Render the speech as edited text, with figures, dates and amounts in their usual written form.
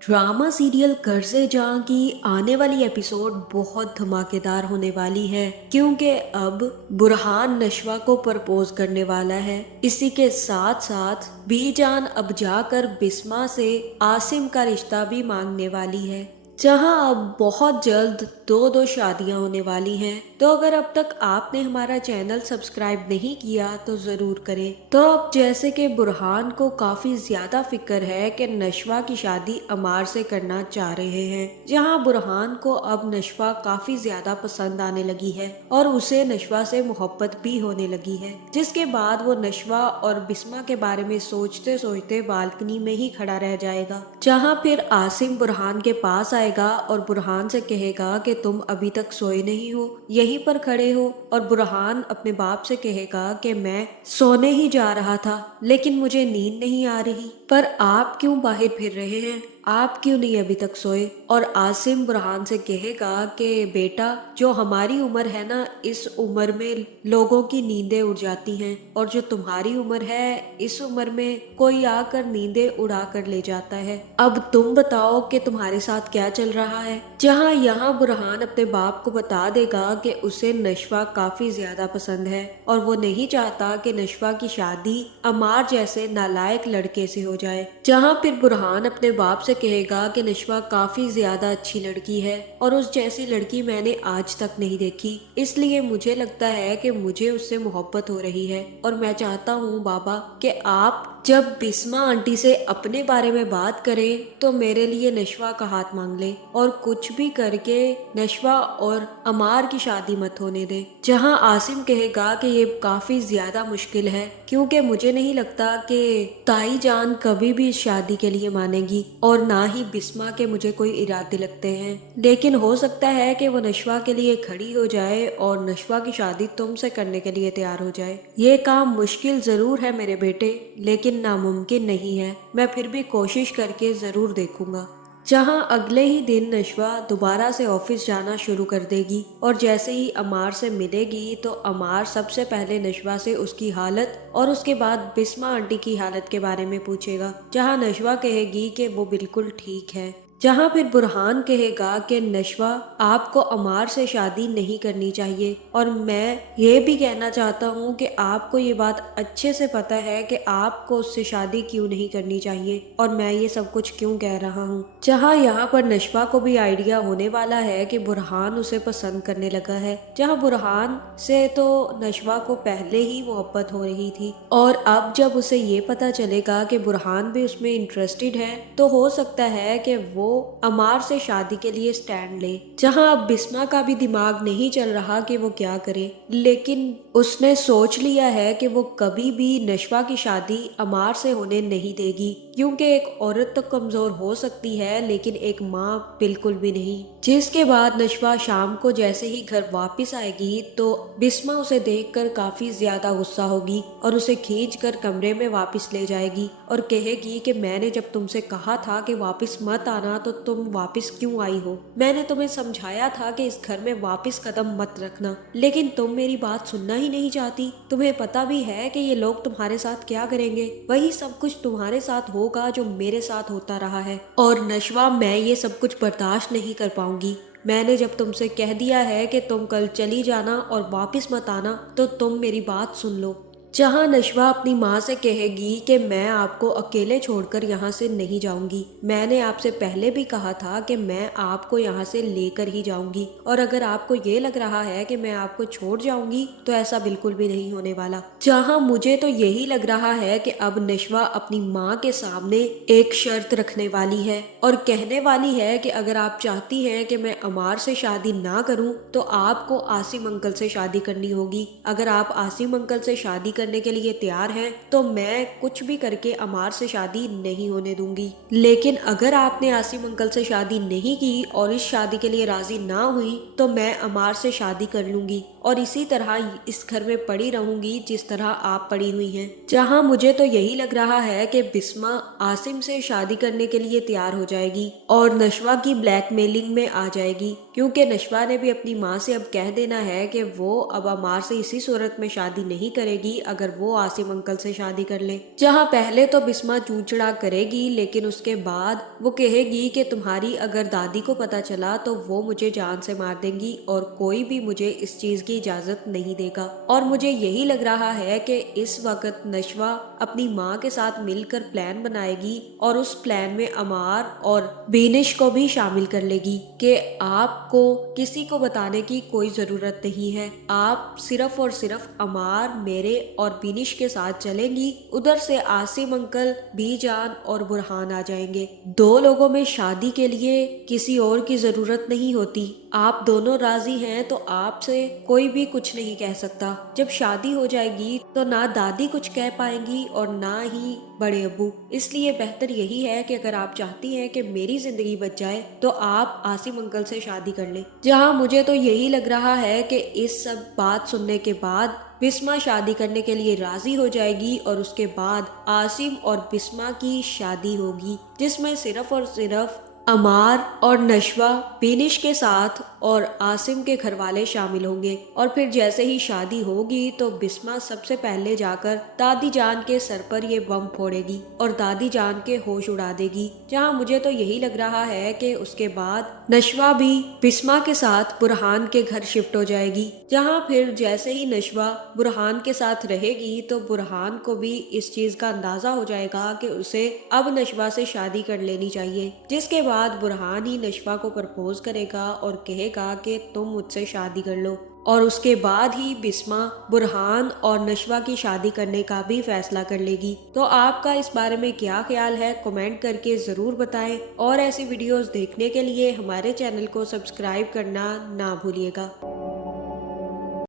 Drama serial कर्ज़े जहाँ की आने वाली एपिसोड बहुत धमाकेदार होने वाली है क्योंकि अब बुरहान नशवा को प्रपोज करने वाला है। इसी के साथ साथ बीजान अब जाकर बिस्मा से आसिम का रिश्ता भी मांगने वाली है, जहां अब बहुत जल्द दो शादियां होने वाली हैं। तो अगर अब तक आपने हमारा चैनल सब्सक्राइब नहीं किया तो ज़रूर करें। तो अब जैसे कि बुरहान को काफ़ी ज़्यादा फिक्र है कि नशवा की शादी अमार से करना चाह रहे हैं, जहां बुरहान को अब नशवा काफ़ी ज़्यादा पसंद आने लगी है और उसे नशवा से मोहब्बत भी होने लगी है। जिसके बाद वो नशवा और बिस्मा के बारे में सोचते सोचते बालकनी में ही खड़ा रह जाएगा, जहां फिर आसिम बुरहान के पास आएगा और बुरहान से कहेगा कि तुम अभी तक सोए नहीं हो, यहीं पर खड़े हो। और बुरहान अपने बाप से कहेगा कि मैं सोने ही जा रहा था लेकिन मुझे नींद नहीं आ रही, पर आप क्यों बाहर फिर रहे हैं, आप क्यों नहीं अभी तक सोए। और आसिम बुरहान से कहेगा कि बेटा, जो हमारी उम्र है ना, इस उम्र में लोगों की नींदें उड़ जाती हैं और जो तुम्हारी उम्र है इस उम्र में कोई आकर नींदें उड़ा कर ले जाता है। अब तुम बताओ कि तुम्हारे साथ क्या चल रहा है। जहां यहाँ बुरहान अपने बाप को बता देगा कि उसे नशवा काफी ज्यादा पसंद है और वो नहीं चाहता कि नशवा की शादी अमार जैसे नालायक लड़के से हो जाए। जहां फिर बुरहान अपने बाप से कहेगा कि नशवा काफी ज्यादा अच्छी लड़की है और उस जैसी लड़की मैंने आज तक नहीं देखी, इसलिए मुझे लगता है कि मुझे उससे मोहब्बत हो रही है और मैं चाहता हूँ बाबा कि आप जब बिस्मा आंटी से अपने बारे में बात करें तो मेरे लिए नशवा का हाथ मांग ले और कुछ भी करके नशवा और अमार की शादी मत होने दे। जहां आसिम कहेगा कि ये काफी ज्यादा मुश्किल है क्योंकि मुझे नहीं लगता कि ताई जान कभी भी इस शादी के लिए मानेगी और ना ही बिस्मा के मुझे कोई इरादे लगते हैं, लेकिन हो सकता है कि वो नशवा के लिए खड़ी हो जाए और नशवा की शादी तुमसे करने के लिए तैयार हो जाए। ये काम मुश्किल जरूर है मेरे बेटे, लेकिन नामुमकिन नहीं है। मैं फिर भी कोशिश करके जरूर देखूंगा। जहां अगले ही दिन नशवा दोबारा से ऑफिस जाना शुरू कर देगी और जैसे ही अमार से मिलेगी तो अमार सबसे पहले नशवा से उसकी हालत और उसके बाद बिस्मा आंटी की हालत के बारे में पूछेगा। जहां नशवा कहेगी कि वो बिल्कुल ठीक है। जहां फिर बुरहान कहेगा कि नशवा, आपको अमार से शादी नहीं करनी चाहिए और मैं ये भी कहना चाहता हूँ कि आपको ये बात अच्छे से पता है कि आपको उससे शादी क्यों नहीं करनी चाहिए और मैं ये सब कुछ क्यों कह रहा हूँ। जहाँ यहाँ पर नशवा को भी आइडिया होने वाला है कि बुरहान उसे पसंद करने लगा है। जहाँ बुरहान से तो नशवा को पहले ही मोहब्बत हो रही थी और अब जब उसे ये पता चलेगा कि बुरहान भी उसमें इंटरेस्टेड है तो हो सकता है कि वो अमार से शादी के लिए स्टैंड ले। जहां अब बिस्मा का भी दिमाग नहीं चल रहा कि वो क्या करे, लेकिन उसने सोच लिया है कि वो कभी भी नशवा की शादी अमार से होने नहीं देगी क्योंकि एक औरत तो कमजोर हो सकती है लेकिन एक माँ बिल्कुल भी नहीं। जिसके बाद नशवा शाम को जैसे ही घर वापस आएगी तो बिस्मा उसे देखकर काफी ज्यादा गुस्सा होगी और उसे खींच कर कमरे में वापस ले जाएगी और कहेगी कि मैंने जब तुमसे कहा था कि वापस मत आना तो तुम वापस क्यों आई हो। मैंने तुम्हें समझाया था कि इस घर में वापस कदम मत रखना, लेकिन तुम मेरी बात सुनना ही नहीं चाहती। तुम्हें पता भी है कि ये लोग तुम्हारे साथ क्या करेंगे, वही सब कुछ तुम्हारे साथ होगा जो मेरे साथ होता रहा है। और नशवा, मैं ये सब कुछ बर्दाश्त नहीं कर पाऊंगी। मैंने जब तुमसे कह दिया है कि तुम कल चली जाना और वापस मत आना तो तुम मेरी बात सुन लो। जहां नशवा अपनी माँ से कहेगी कि मैं आपको अकेले छोड़कर यहाँ से नहीं जाऊंगी, मैंने आपसे पहले भी कहा था कि मैं आपको यहाँ से लेकर ही जाऊंगी और अगर आपको ये लग रहा है कि मैं आपको छोड़ जाऊंगी तो ऐसा बिल्कुल भी नहीं होने वाला। जहां मुझे तो यही लग रहा है कि अब नशवा अपनी माँ के सामने एक शर्त रखने वाली है और कहने वाली है कि अगर आप चाहती हैं कि मैं अमार से शादी ना करूं तो आपको आसिम अंकल से शादी करनी होगी। अगर आप आसिम अंकल से शादी करने के लिए तैयार हैं तो मैं कुछ भी करके अमार से शादी नहीं होने दूंगी, लेकिन अगर आपने आसिम अंकल से शादी नहीं की और इस शादी के लिए राजी ना हुई तो मैं अमार से शादी कर लूंगी और इसी तरह इस घर में पड़ी रहूंगी जिस तरह आप पड़ी हुई हैं। जहां मुझे तो यही लग रहा है कि बिस्मा आसिम से शादी करने के लिए तैयार हो जाएगी और नशवा की ब्लैकमेलिंग में आ जाएगी क्योंकि नशवा ने भी अपनी माँ से अब कह देना है कि वो अब अमार से इसी सूरत में शादी नहीं करेगी अगर वो आसिम अंकल से शादी कर ले। जहाँ पहले तो बिस्मा चूचड़ा करेगी, लेकिन उसके बाद वो कहेगी कि तुम्हारी अगर दादी को पता चला तो वो मुझे जान से मार देंगी और कोई भी मुझे इस चीज की इजाजत नहीं देगा। और मुझे यही लग रहा है कि इस वक्त नशवा अपनी माँ के साथ मिलकर प्लान बनाएगी और उस प्लान में अमार और बेनिश को भी शामिल कर लेगी कि आपको किसी को बताने की कोई जरूरत नहीं है, आप सिर्फ और सिर्फ अमार, मेरे और बेनिश के साथ चलेंगी। उधर से आसिम अंकल, बीजान और बुरहान आ जाएंगे। दो लोगों में शादी के लिए किसी और की जरूरत नहीं होती। आप दोनों राजी हैं तो आपसे कोई भी कुछ नहीं कह सकता। जब शादी हो जाएगी तो ना दादी कुछ कह पाएंगी और ना ही बड़े अब्बू। इसलिए बेहतर यही है कि अगर आप चाहती हैं कि मेरी जिंदगी बच जाए तो आप आसिम अंकल से शादी कर लें। जहां मुझे तो यही लग रहा है कि इस सब बात सुनने के बाद बिस्मा शादी करने के लिए राजी हो जाएगी और उसके बाद आसिम और बिस्मा की शादी होगी, जिसमें सिर्फ और सिर्फ अमार और नशवा बेनिश के साथ और आसिम के घर वाले शामिल होंगे। और फिर जैसे ही शादी होगी तो बिस्मा सबसे पहले जाकर दादी जान के सर पर ये बम फोड़ेगी और दादी जान के होश उड़ा देगी। जहां मुझे तो यही लग रहा है कि उसके बाद नशवा भी बिस्मा के साथ बुरहान के घर शिफ्ट हो जाएगी। जहां फिर जैसे ही नशवा बुरहान के साथ रहेगी तो बुरहान को भी इस चीज का अंदाजा हो जाएगा कि उसे अब नशवा से शादी कर लेनी चाहिए। जिसके बाद बुरहान ही नशवा को प्रपोज करेगा और कहेगा कि तुम मुझसे शादी कर लो। और उसके बाद ही बिस्मा बुरहान और नशवा की शादी करने का भी फैसला कर लेगी। तो आपका इस बारे में क्या ख्याल है, कमेंट करके जरूर बताएं और ऐसी वीडियोस देखने के लिए हमारे चैनल को सब्सक्राइब करना ना भूलिएगा।